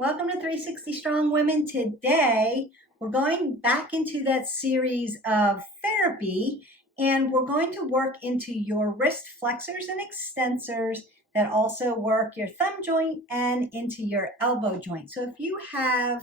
Welcome to 360 Strong Women. Today, we're going back into that series of therapy, and we're going to work into your wrist flexors and extensors that also work your thumb joint and into your elbow joint. So if you have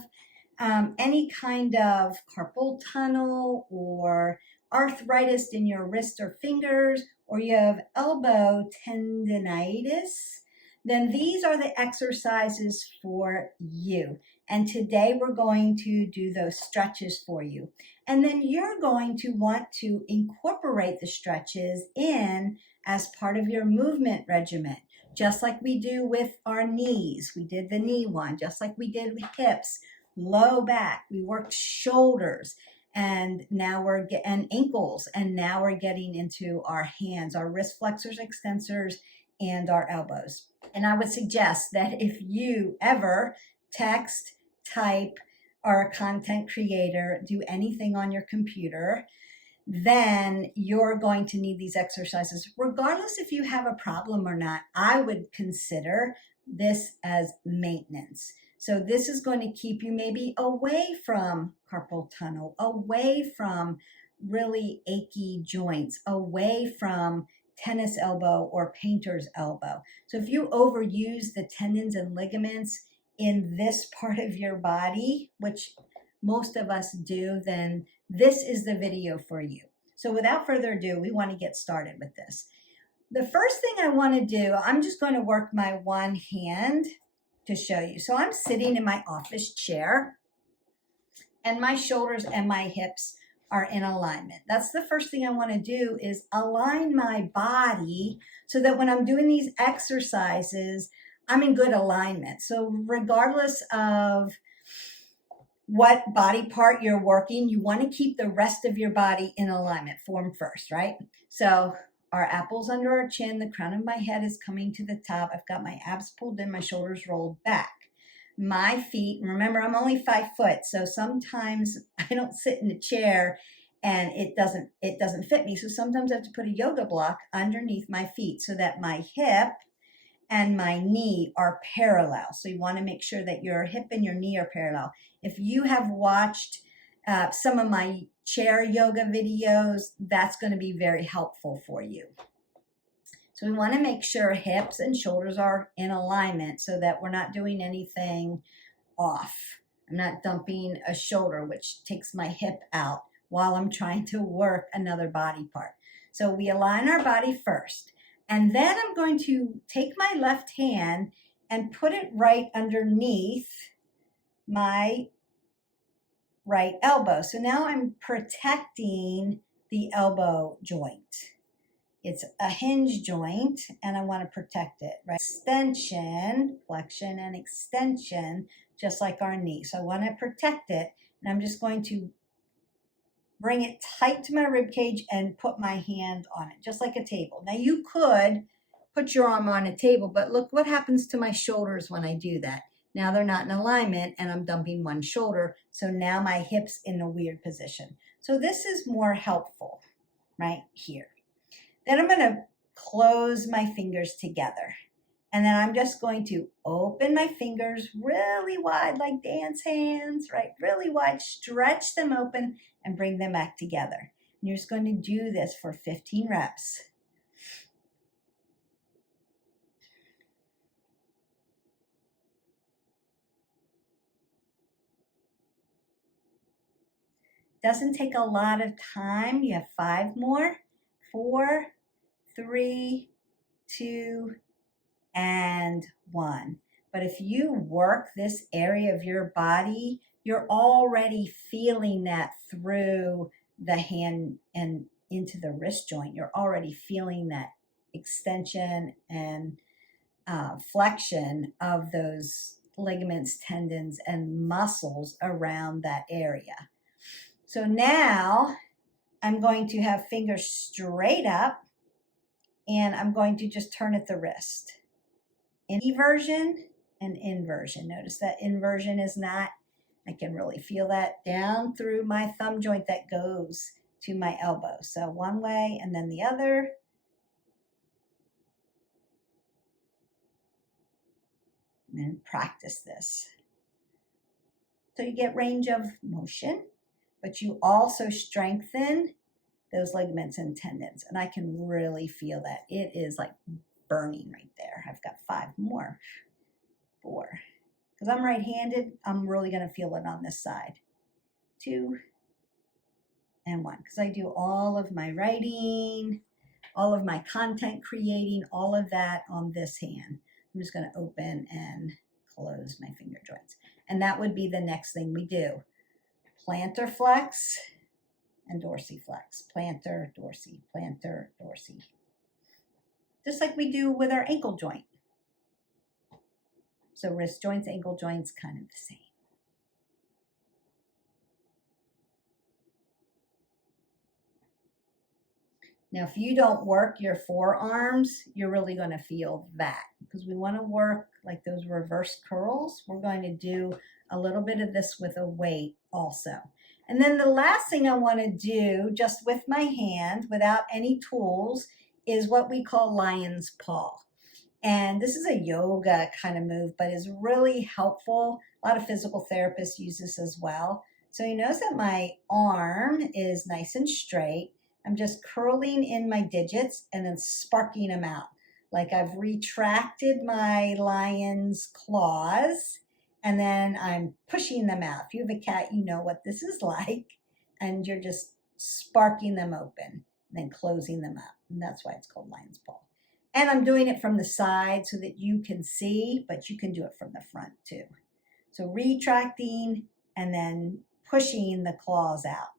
any kind of carpal tunnel or arthritis in your wrist or fingers, or you have elbow tendonitis, then these are the exercises for you. And today we're going to do those stretches for you. And then you're going to want to incorporate the stretches in as part of your movement regimen, just like we do with our knees. We did the knee one, just like we did with hips, low back. We worked shoulders. And now and ankles, and now we're getting into our hands, our wrist flexors, extensors, and our elbows. And I would suggest that if you ever text, type, are a content creator, do anything on your computer, then you're going to need these exercises. Regardless if you have a problem or not, I would consider this as maintenance. So this is going to keep you maybe away from carpal tunnel, away from really achy joints, away from tennis elbow or painter's elbow. So if you overuse the tendons and ligaments in this part of your body, which most of us do, then this is the video for you. So without further ado, we want to get started with this. The first thing I want to do, I'm just going to work my one hand to show you. So I'm sitting in my office chair, and my shoulders and my hips are in alignment. That's the first thing I want to do, is align my body so that when I'm doing these exercises, I'm in good alignment. So regardless of what body part you're working, you want to keep the rest of your body in alignment, form first, right? So our apples under our chin, the crown of my head is coming to the top. I've got my abs pulled in, my shoulders rolled back. My feet, remember I'm only 5 foot, so sometimes I don't sit in a chair and it doesn't fit me. So sometimes I have to put a yoga block underneath my feet so that my hip and my knee are parallel. So you want to make sure that your hip and your knee are parallel. If you have watched some of my chair yoga videos, that's going to be very helpful for you. So we want to make sure hips and shoulders are in alignment so that we're not doing anything off. I'm not dumping a shoulder, which takes my hip out while I'm trying to work another body part. So we align our body first. And then I'm going to take my left hand and put it right underneath my right elbow. So now I'm protecting the elbow joint. It's a hinge joint, and I want to protect it, right? Extension, flexion, and extension, just like our knee. So I want to protect it, and I'm just going to bring it tight to my rib cage and put my hand on it, just like a table. Now you could put your arm on a table, but look what happens to my shoulders when I do that. Now they're not in alignment, and I'm dumping one shoulder, so now my hip's in a weird position. So this is more helpful right here. Then I'm going to close my fingers together. And then I'm just going to open my fingers really wide, like dance hands, right? Really wide, stretch them open and bring them back together. And you're just going to do this for 15 reps. Doesn't take a lot of time. You have 5 more. 4, 3, 2, and 1. But if you work this area of your body, you're already feeling that through the hand and into the wrist joint. You're already feeling that extension and flexion of those ligaments, tendons, and muscles around that area. So now I'm going to have fingers straight up, and I'm going to just turn at the wrist. Eversion and inversion. Notice that inversion is not, I can really feel that down through my thumb joint that goes to my elbow. So one way and then the other. And practice this. So you get range of motion, but you also strengthen those ligaments and tendons. And I can really feel that. It is like burning right there. I've got 5 more. 4. Because I'm right-handed, I'm really going to feel it on this side. 2 and 1. Because I do all of my writing, all of my content creating, all of that on this hand. I'm just going to open and close my finger joints. And that would be the next thing we do. Plantar flex and dorsiflex. Plantar, dorsi, plantar, dorsi. Just like we do with our ankle joint. So wrist joints, ankle joints, kind of the same. Now, if you don't work your forearms, you're really going to feel that, because we want to work like those reverse curls. We're going to do a little bit of this with a weight also. And then the last thing I want to do just with my hand without any tools is what we call lion's paw. And this is a yoga kind of move, but is really helpful. A lot of physical therapists use this as well. So you notice that my arm is nice and straight. I'm just curling in my digits and then sparking them out. Like I've retracted my lion's claws and then I'm pushing them out. If you have a cat, you know what this is like. And you're just sparking them open and then closing them up. And that's why it's called lion's paw. And I'm doing it from the side so that you can see, but you can do it from the front too. So retracting and then pushing the claws out.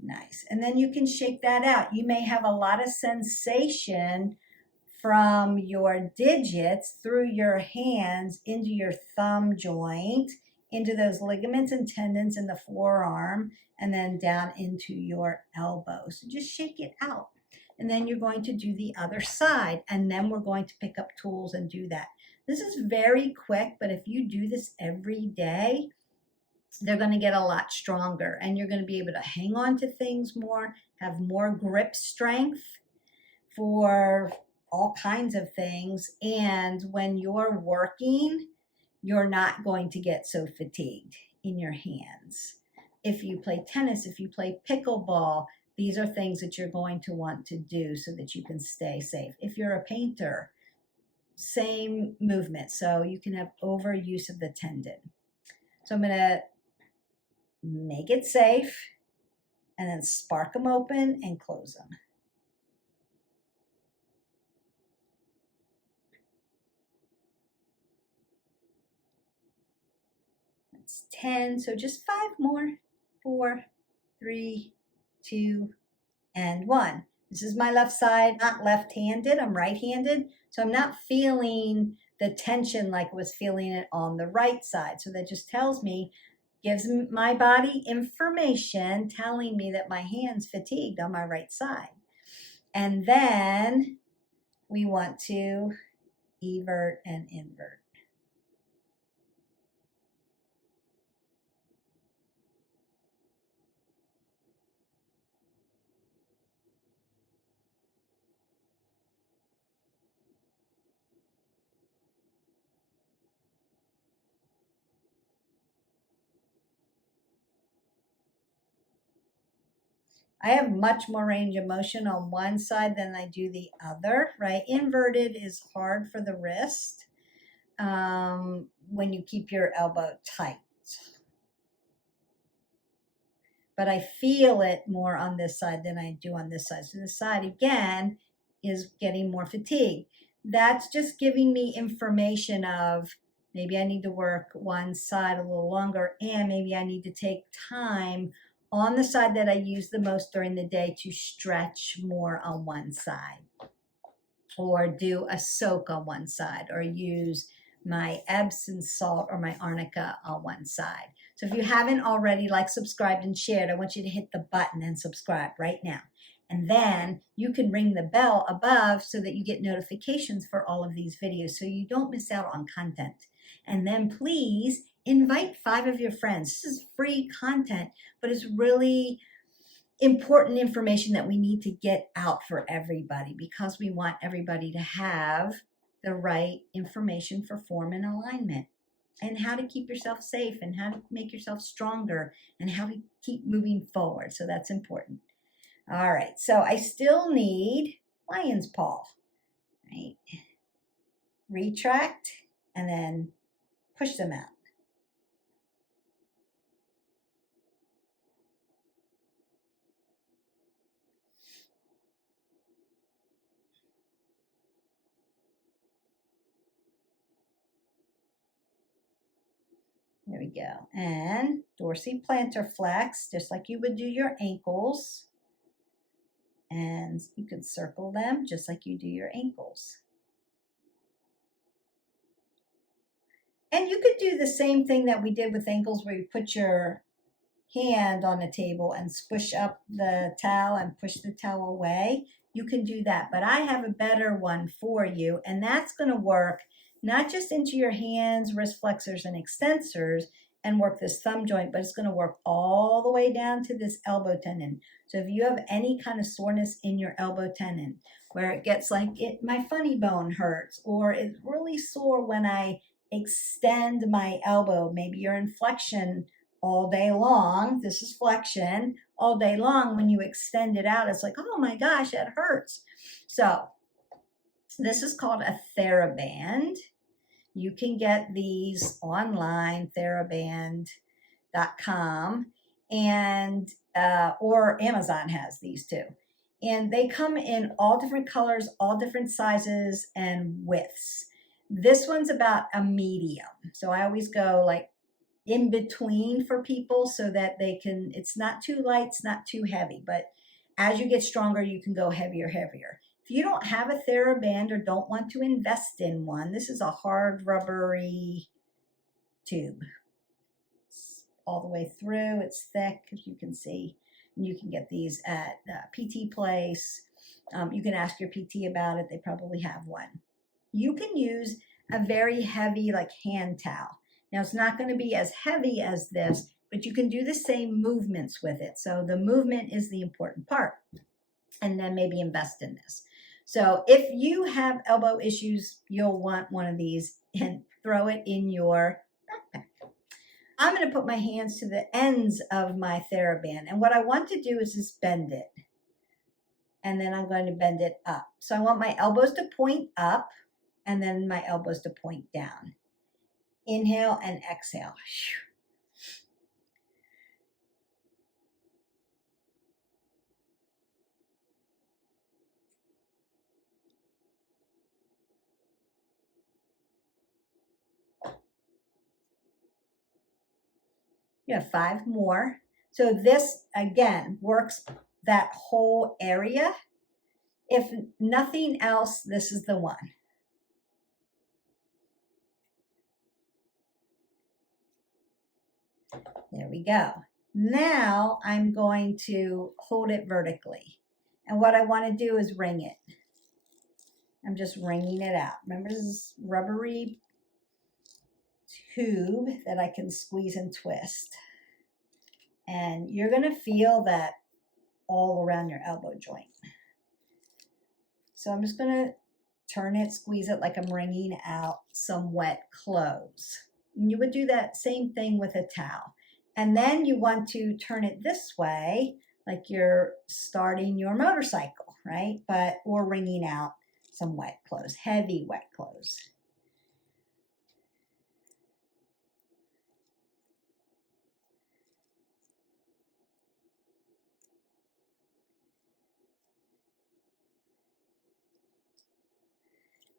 Nice. And then you can shake that out. You may have a lot of sensation from your digits through your hands into your thumb joint, into those ligaments and tendons in the forearm, and then down into your elbow. So just shake it out. And then you're going to do the other side. And then we're going to pick up tools and do that. This is very quick, but if you do this every day, they're going to get a lot stronger and you're going to be able to hang on to things more, have more grip strength for all kinds of things. And when you're working, you're not going to get so fatigued in your hands. If you play tennis, if you play pickleball, these are things that you're going to want to do so that you can stay safe. If you're a painter, same movement. So you can have overuse of the tendon. So I'm going to make it safe and then spark them open and close them. That's 10. So just 5 more. 4, 3, 2, and 1. This is my left side, not left-handed. I'm right-handed. So I'm not feeling the tension like I was feeling it on the right side. So that just tells me, gives my body information telling me that my hand's fatigued on my right side. And then we want to evert and invert. I have much more range of motion on one side than I do the other, right? Inverted is hard for the wrist when you keep your elbow tight. But I feel it more on this side than I do on this side. So this side, again, is getting more fatigued. That's just giving me information of maybe I need to work one side a little longer, and maybe I need to take time on the side that I use the most during the day to stretch more on one side, or do a soak on one side, or use my Epsom salt or my arnica on one side. So if you haven't already subscribed and shared, I want you to hit the button and subscribe right now. And then you can ring the bell above so that you get notifications for all of these videos so you don't miss out on content. And then please invite 5 of your friends. This is free content, but it's really important information that we need to get out for everybody, because we want everybody to have the right information for form and alignment, and how to keep yourself safe, and how to make yourself stronger, and how to keep moving forward. So that's important. All right, so I still need lion's paw, right? Retract and then push them out. There we go. And dorsiplantar flex, just like you would do your ankles. And you can circle them just like you do your ankles. And you could do the same thing that we did with ankles, where you put your hand on the table and squish up the towel and push the towel away. You can do that, but I have a better one for you, and that's going to work not just into your hands, wrist flexors, and extensors, and work this thumb joint, but it's going to work all the way down to this elbow tendon. So if you have any kind of soreness in your elbow tendon, where it gets like my funny bone hurts, or it's really sore when I extend my elbow, maybe you're in flexion all day long. This is flexion all day long. When you extend it out, it's like, oh my gosh, that hurts. So this is called a TheraBand. You can get these online, theraband.com, and or Amazon has these too. And they come in all different colors, all different sizes and widths. This one's about a medium. So I always go like in between for people, so that they can, it's not too light, it's not too heavy, but as you get stronger, you can go heavier. If you don't have a TheraBand or don't want to invest in one, this is a hard rubbery tube. It's all the way through, it's thick, as you can see. And you can get these at PT Place. You can ask your PT about it, they probably have one. You can use a very heavy like hand towel. Now it's not going to be as heavy as this, but you can do the same movements with it. So the movement is the important part. And then maybe invest in this. So if you have elbow issues, you'll want one of these, and throw it in your backpack. I'm going to put my hands to the ends of my TheraBand. And what I want to do is just bend it. And then I'm going to bend it up. So I want my elbows to point up, and then my elbows to point down. Inhale and exhale. You have 5 more. So this, again, works that whole area. If nothing else, this is the one. There we go. Now I'm going to hold it vertically. And what I want to do is wring it. I'm just wringing it out. Remember, this is rubbery tube that I can squeeze and twist. And you're going to feel that all around your elbow joint. So I'm just going to turn it, squeeze it like I'm wringing out some wet clothes. And you would do that same thing with a towel. And then you want to turn it this way, like you're starting your motorcycle, right? Or wringing out some wet clothes, heavy wet clothes.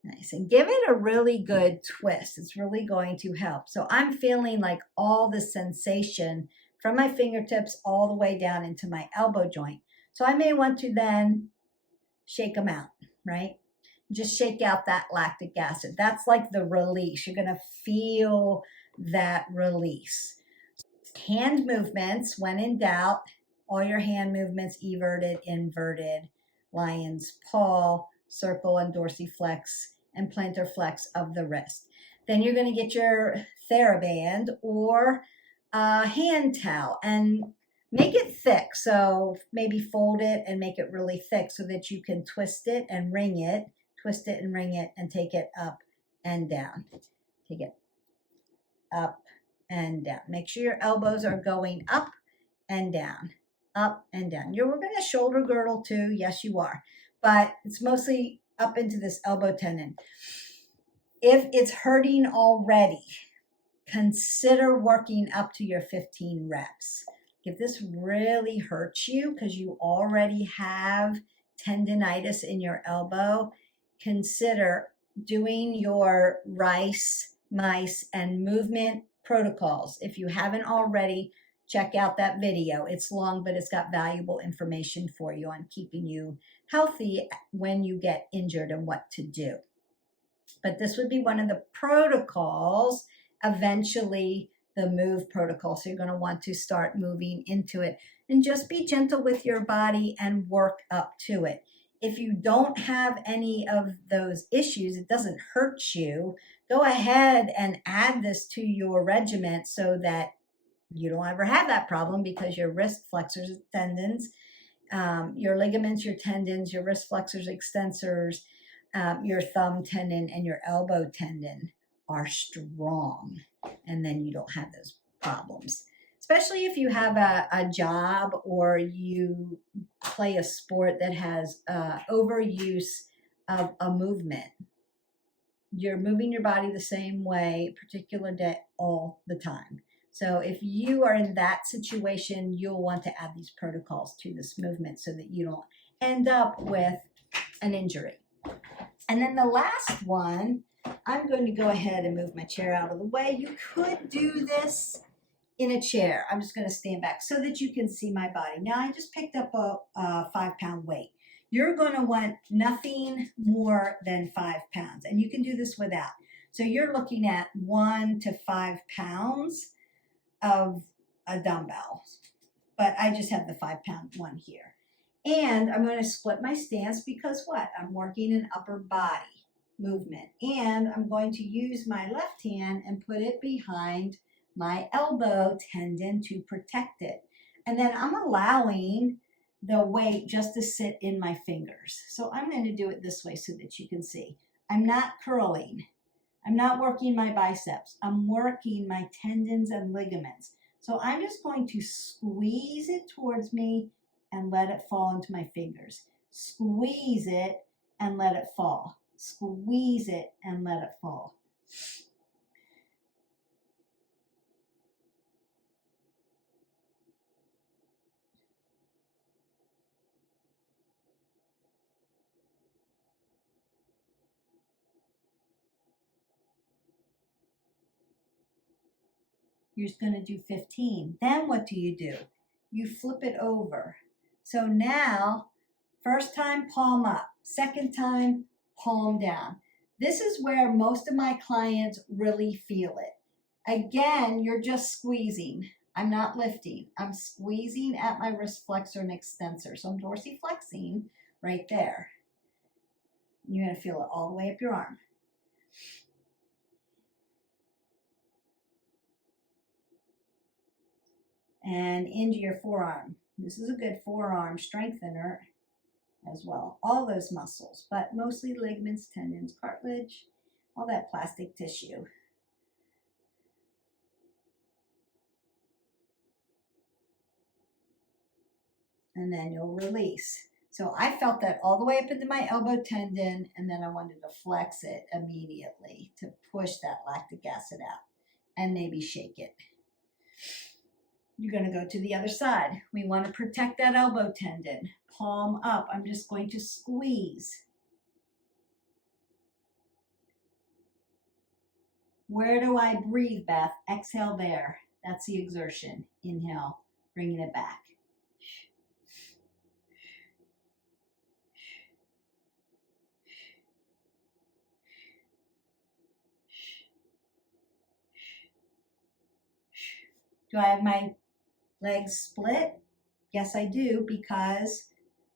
Nice. And give it a really good twist. It's really going to help. So I'm feeling like all the sensation from my fingertips all the way down into my elbow joint. So I may want to then shake them out, right? Just shake out that lactic acid. That's like the release. You're going to feel that release. Hand movements, when in doubt, all your hand movements, everted, inverted, lion's paw, circle and dorsiflex, and plantar flex of the wrist. Then you're going to get your TheraBand or a hand towel. And Make it thick. So maybe fold it and make it really thick so that you can twist it and wring it, twist it and wring it, and take it up and down. Take it up and down. Make sure your elbows are going up and down, up and down. You're working a shoulder girdle too. Yes, you are. But it's mostly up into this elbow tendon. If it's hurting already, consider working up to your 15 reps. If this really hurts you because you already have tendonitis in your elbow, consider doing your rice, mice, and movement protocols. If you haven't already, check out that video. It's long, but it's got valuable information for you on keeping you healthy when you get injured and what to do. But this would be one of the protocols, eventually the move protocol. So you're going to want to start moving into it and just be gentle with your body and work up to it. If you don't have any of those issues, it doesn't hurt you, go ahead and add this to your regimen so that you don't ever have that problem, because your wrist flexors, tendons, your ligaments, your tendons, your wrist flexors, extensors, your thumb tendon, and your elbow tendon are strong, and then you don't have those problems. Especially if you have a job or you play a sport that has overuse of a movement. You're moving your body the same way, particular day, all the time. So if you are in that situation, you'll want to add these protocols to this movement so that you don't end up with an injury. And then the last one, I'm going to go ahead and move my chair out of the way. You could do this in a chair. I'm just going to stand back so that you can see my body. Now I just picked up a 5-pound weight. You're going to want nothing more than 5 pounds, and you can do this without. So you're looking at 1 to 5 pounds of a dumbbell, but I just have the 5-pound one here. And I'm going to split my stance because what? I'm working an upper body movement, and I'm going to use my left hand and put it behind my elbow tendon to protect it. And then I'm allowing the weight just to sit in my fingers. So I'm going to do it this way so that you can see. I'm not curling. I'm not working my biceps. I'm working my tendons and ligaments. So I'm just going to squeeze it towards me and let it fall into my fingers. Squeeze it and let it fall. Squeeze it and let it fall. You're just going to do 15. Then what do? You flip it over. So now, first time, palm up. Second time, palm down. This is where most of my clients really feel it. Again, you're just squeezing. I'm not lifting. I'm squeezing at my wrist flexor and extensor. So I'm dorsiflexing right there. You're going to feel it all the way up your arm. And into your forearm. This is a good forearm strengthener as well. All those muscles, but mostly ligaments, tendons, cartilage, all that plastic tissue. And then you'll release. So I felt that all the way up into my elbow tendon, and then I wanted to flex it immediately to push that lactic acid out and maybe shake it. You're going to go to the other side. We want to protect that elbow tendon. Palm up. I'm just going to squeeze. Where do I breathe, Beth? Exhale there. That's the exertion. Inhale, bringing it back. Do I have my legs split? Yes, I do, because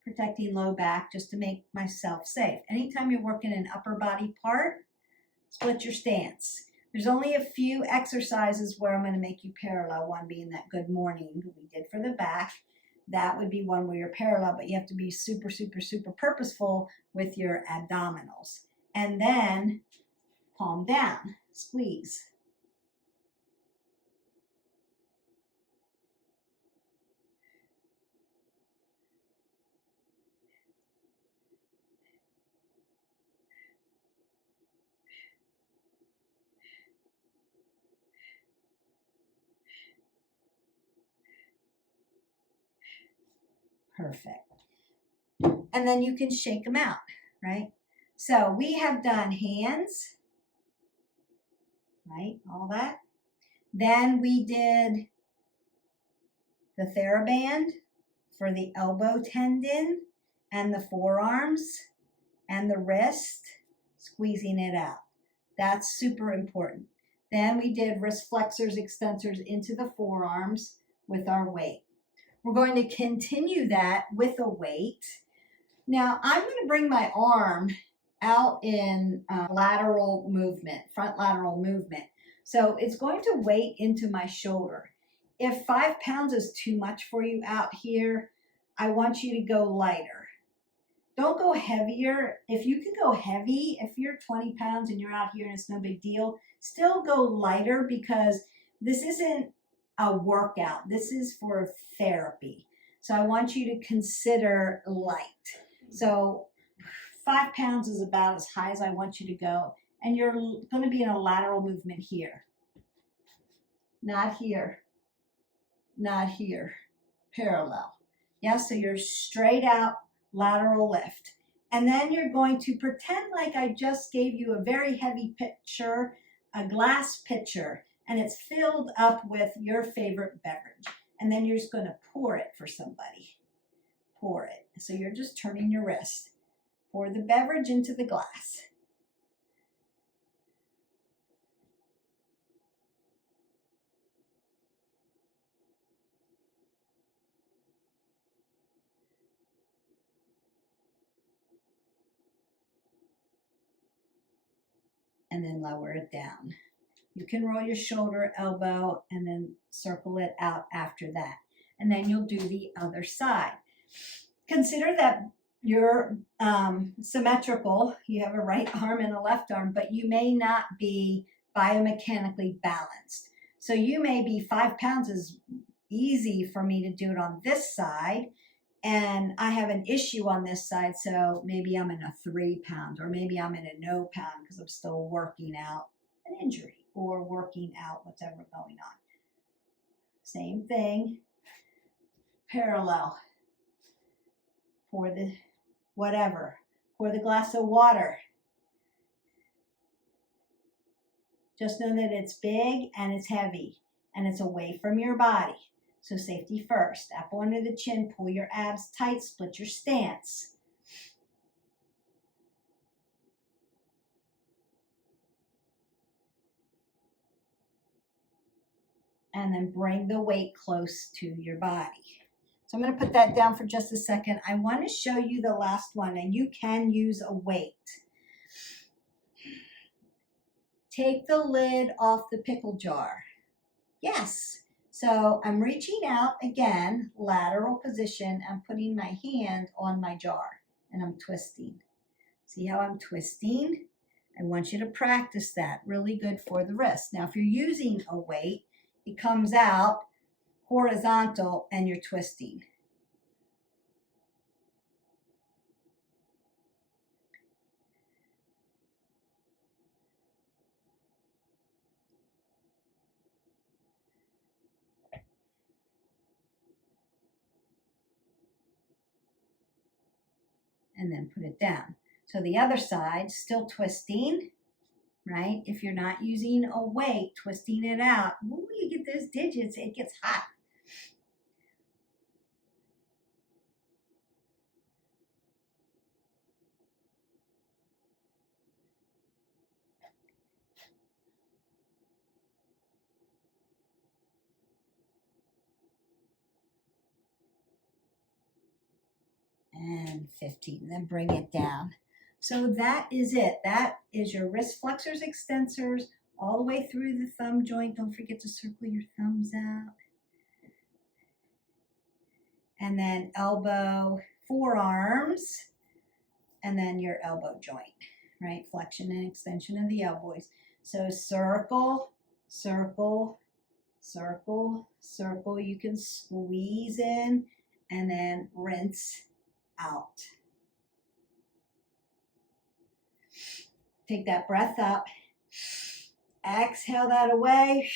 protecting low back just to make myself safe. Anytime you're working an upper body part, split your stance. There's only a few exercises where I'm going to make you parallel, one being that good morning we did for the back. That would be one where you're parallel, but you have to be super, super, super purposeful with your abdominals. And then palm down, squeeze. Perfect. And then you can shake them out, right? So we have done hands, right? All that. Then we did the TheraBand for the elbow tendon and the forearms and the wrist, squeezing it out. That's super important. Then we did wrist flexors, extensors into the forearms with our weight. We're going to continue that with a weight. Now I'm going to bring my arm out in lateral movement, front lateral movement. So it's going to weight into my shoulder. If 5 pounds is too much for you out here, I want you to go lighter. Don't go heavier. If you can go heavy, if you're 20 pounds and you're out here and it's no big deal, still go lighter, because this isn't a workout. This is for therapy. So I want you to consider light. So 5 pounds is about as high as I want you to go. And you're going to be in a lateral movement here. Not here. Not here. Parallel. Yeah, so you're straight out lateral lift. And then you're going to pretend like I just gave you a very heavy pitcher, a glass pitcher, and it's filled up with your favorite beverage. And then you're just going to pour it for somebody. Pour it. So you're just turning your wrist. Pour the beverage into the glass. And then lower it down. You can roll your shoulder, elbow, and then circle it out after that. And then you'll do the other side. Consider that you're symmetrical. You have a right arm and a left arm, but you may not be biomechanically balanced. So you may be 5 pounds is easy for me to do it on this side, and I have an issue on this side, so maybe I'm in a 3 pound, or maybe I'm in a no pound because I'm still working out an injury or working out whatever going on. Same thing, parallel. Pour the whatever, pour the glass of water. Just know that it's big and it's heavy and it's away from your body. So safety first. Apple under the chin, pull your abs tight, split your stance. And then bring the weight close to your body. So I'm going to put that down for just a second. I want to show you the last one, and you can use a weight. Take the lid off the pickle jar. Yes. So I'm reaching out again, lateral position. I'm putting my hand on my jar and I'm twisting. See how I'm twisting? I want you to practice that. Really good for the wrist. Now, if you're using a weight, it comes out horizontal and you're twisting. And then put it down. So the other side, still twisting, right? If you're not using a weight, twisting it out, ooh, you get those digits, it gets hot. And 15, then bring it down. So that is it. That is your wrist flexors, extensors, all the way through the thumb joint. Don't forget to circle your thumbs out. And then elbow, forearms, and then your elbow joint, right? Flexion and extension of the elbows. So circle, circle, circle, circle. You can squeeze in and then rinse out. Take that breath up. Exhale that away.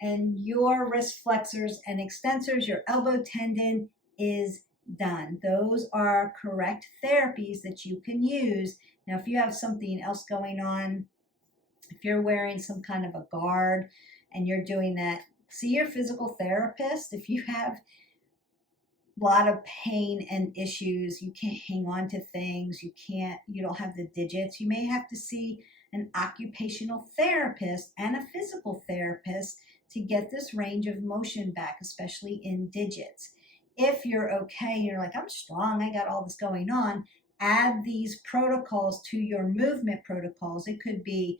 And your wrist flexors and extensors, your elbow tendon is done. Those are correct therapies that you can use. Now, if you have something else going on, if you're wearing some kind of a guard and you're doing that, see your physical therapist. If you have a lot of pain and issues, you can't hang on to things, you don't have the digits, you may have to see an occupational therapist and a physical therapist to get this range of motion back, especially in digits. If you're okay, you're like, I'm strong, I got all this going on, add these protocols to your movement protocols. It could be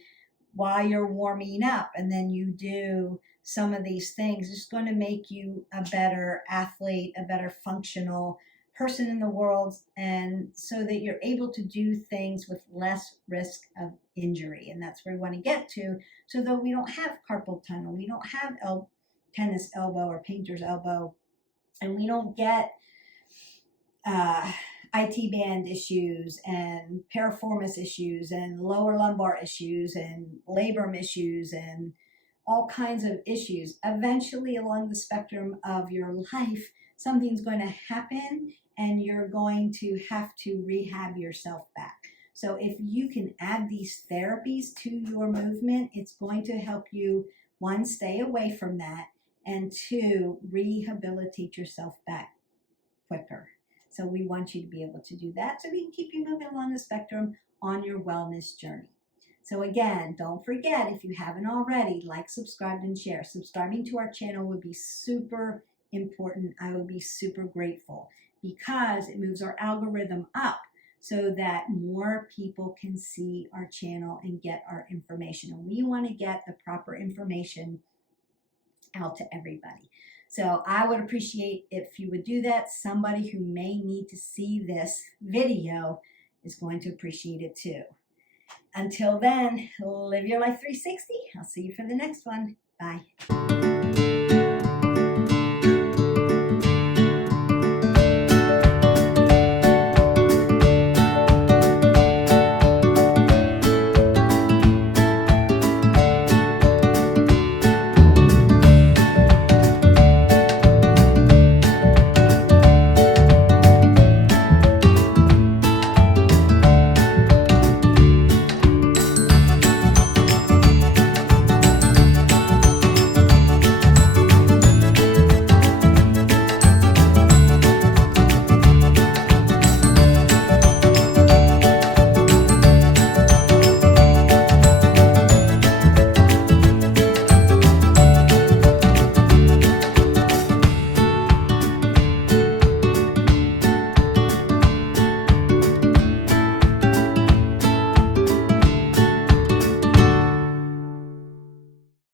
while you're warming up and then you do some of these things. It's going to make you a better athlete, a better functional person in the world, and so that you're able to do things with less risk of injury. And that's where we want to get to, so that we don't have carpal tunnel, we don't have tennis elbow or painter's elbow, and we don't get IT band issues and piriformis issues and lower lumbar issues and labrum issues and all kinds of issues. Eventually, along the spectrum of your life, something's going to happen and you're going to have to rehab yourself back. So if you can add these therapies to your movement, it's going to help you, one, stay away from that, and two, rehabilitate yourself back quicker. So we want you to be able to do that so we can keep you moving along the spectrum on your wellness journey. So again, don't forget, if you haven't already, like, subscribe, and share. Subscribing to our channel would be super important. I would be super grateful because it moves our algorithm up so that more people can see our channel and get our information. And we want to get the proper information out to everybody. So I would appreciate if you would do that. Somebody who may need to see this video is going to appreciate it too. Until then, live your life 360. I'll see you for the next one. Bye.